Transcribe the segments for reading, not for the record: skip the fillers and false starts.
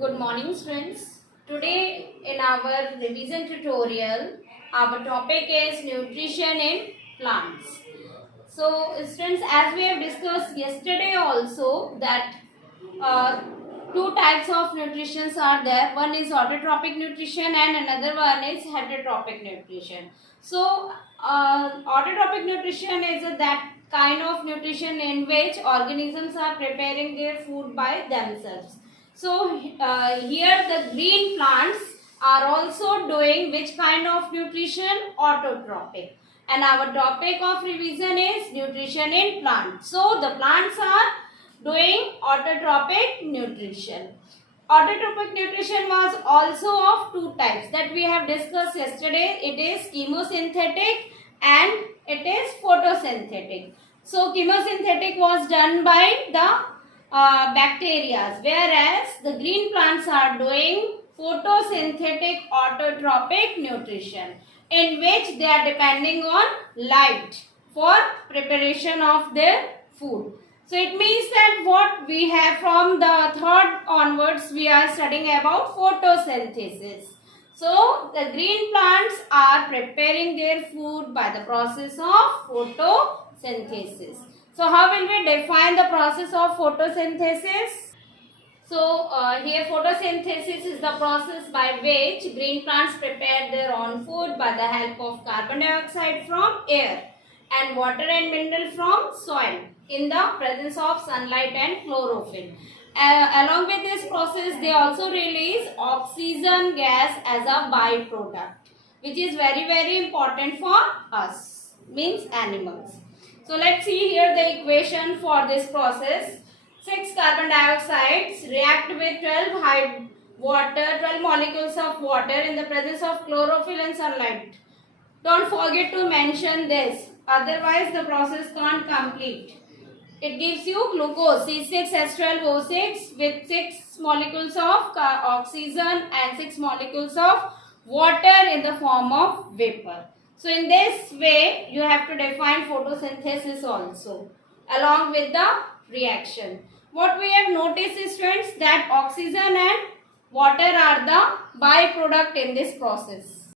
Good morning, students. Today in our revision tutorial, our topic is nutrition in plants. So, students, as we have discussed yesterday also that uh, two types of nutrition are there. One is autotrophic nutrition and another one is heterotrophic nutrition. So, autotrophic nutrition is that kind of nutrition in which organisms are preparing their food by themselves. So, here the green plants are also doing which kind of nutrition? Autotrophic. And our topic of revision is nutrition in plants. So, the plants are doing autotrophic nutrition. Autotrophic nutrition was also of two types that we have discussed yesterday. It is chemosynthetic and it is photosynthetic. So, chemosynthetic was done by the bacteria, whereas the green plants are doing photosynthetic autotrophic nutrition, in which they are depending on light for preparation of their food. So it means that what we have from the third onwards, we are studying about photosynthesis. So the green plants are preparing their food by the process of photosynthesis. So how will we define the process of photosynthesis? So here photosynthesis is the process by which green plants prepare their own food by the help of carbon dioxide from air and water and mineral from soil in the presence of sunlight and chlorophyll. Along with this process, they also release oxygen gas as a byproduct, which is very important for us, means animals. So let's see here the equation for this process. 6 carbon dioxides react with 12 molecules of water in the presence of chlorophyll and sunlight. Don't forget to mention this, otherwise the process can't complete. It gives you glucose C6H12O6 with 6 molecules of oxygen and 6 molecules of water in the form of vapor. So in this way you have to define photosynthesis also along with the reaction. What we have noticed, students, that oxygen and water are the byproduct in this process.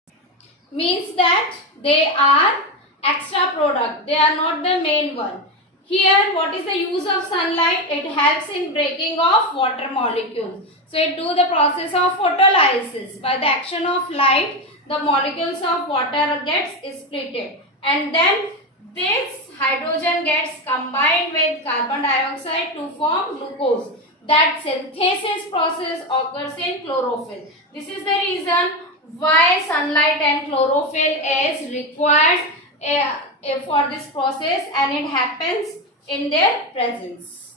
Means that they are extra product. They are not the main one. Here, what is the use of sunlight? It helps in breaking of water molecules. So, it do the process of photolysis. By the action of light, the molecules of water gets splitted. And then this hydrogen gets combined with carbon dioxide to form glucose. That synthesis process occurs in chlorophyll. This is the reason why sunlight and chlorophyll is required for this process, and it happens in their presence.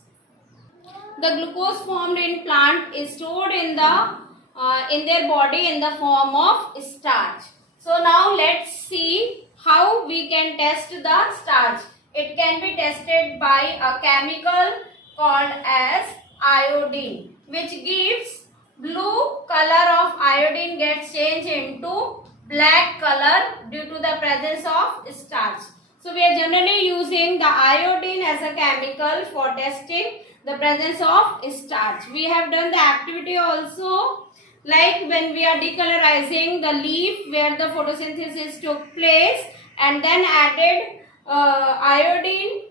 The glucose formed in plant is stored in their body in the form of starch. So now let's see how we can test the starch. It can be tested by a chemical called as iodine, which gives blue color of iodine gets changed into black color due to the presence of starch. So we are generally using the iodine as a chemical for testing the presence of starch. We have done the activity also, like when we are decolorizing the leaf where the photosynthesis took place and then added iodine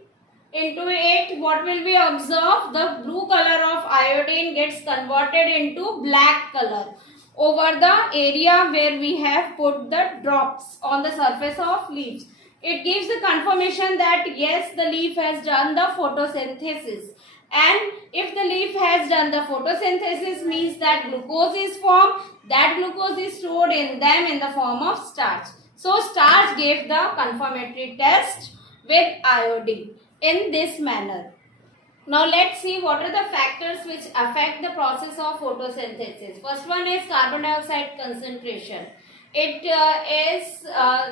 into it. What will we observe? The blue color of iodine gets converted into black color over the area where we have put the drops on the surface of leaves. It gives the confirmation that yes, the leaf has done the photosynthesis. And if the leaf has done the photosynthesis, means that glucose is formed. That glucose is stored in them in the form of starch. So starch gave the confirmatory test with iodine in this manner. Now let's see what are the factors which affect the process of photosynthesis. First one is carbon dioxide concentration. It is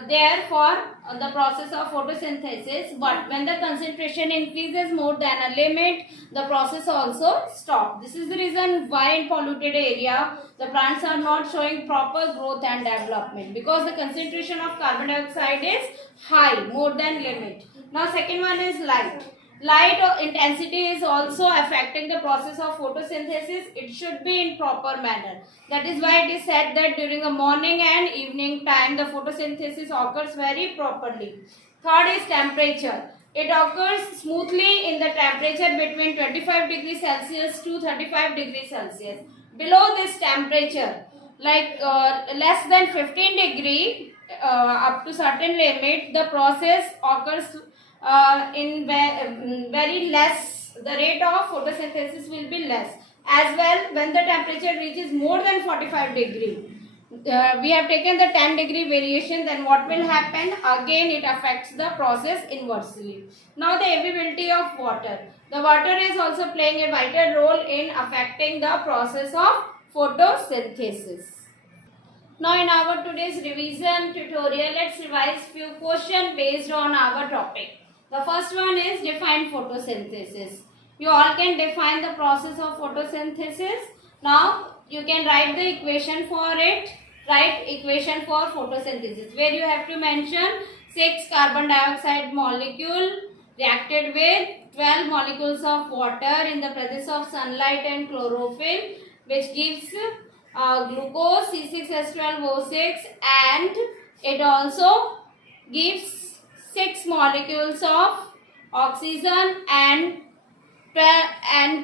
there for the process of photosynthesis, but when the concentration increases more than a limit, the process also stops. This is the reason why in polluted area the plants are not showing proper growth and development, because the concentration of carbon dioxide is high, more than limit. Now second one is light. Light intensity is also affecting the process of photosynthesis. It should be in proper manner. That is why it is said that during the morning and evening time the photosynthesis occurs very properly. Third is temperature. It occurs smoothly in the temperature between 25 degrees Celsius to 35 degrees Celsius. Below this temperature, like less than 15 degree, up to certain limit, the process occurs in very less, the rate of photosynthesis will be less. As well, when the temperature reaches more than 45 degree, we have taken the 10 degree variation, then what will happen? Again it affects the process inversely. Now the availability of water. The water is also playing a vital role in affecting the process of photosynthesis. Now in our today's revision tutorial, let's revise few questions based on our topic. The first one is define photosynthesis. You all can define the process of photosynthesis. Now you can write the equation for it. Write equation for photosynthesis, where you have to mention 6 carbon dioxide molecule reacted with 12 molecules of water in the presence of sunlight and chlorophyll, which gives glucose C6H12O6, and it also gives 6 molecules of oxygen and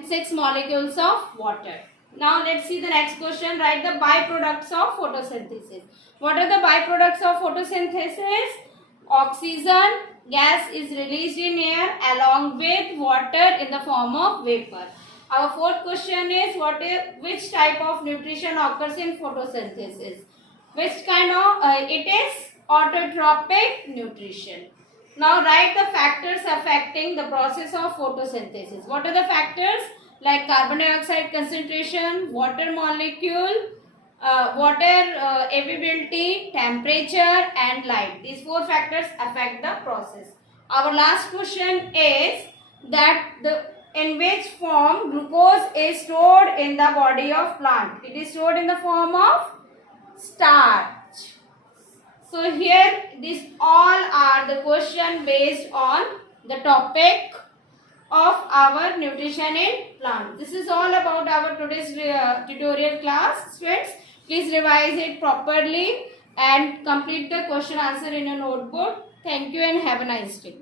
6 molecules of water. Now let's see the next question. Write the byproducts of photosynthesis. What are the byproducts of photosynthesis? Oxygen gas is released in air along with water in the form of vapor. Our fourth question is which type of nutrition occurs in photosynthesis? Which kind of it is autotrophic nutrition. Now write the factors affecting the process of photosynthesis. What are the factors? Like carbon dioxide concentration, water molecule, water availability, temperature and light. These 4 factors affect the process. Our last question is that in which form glucose is stored in the body of plant. It is stored in the form of starch. So here these all are the question based on the topic of our nutrition in plant. This is all about our today's tutorial class. Students, please revise it properly and complete the question answer in a notebook. Thank you and have a nice day.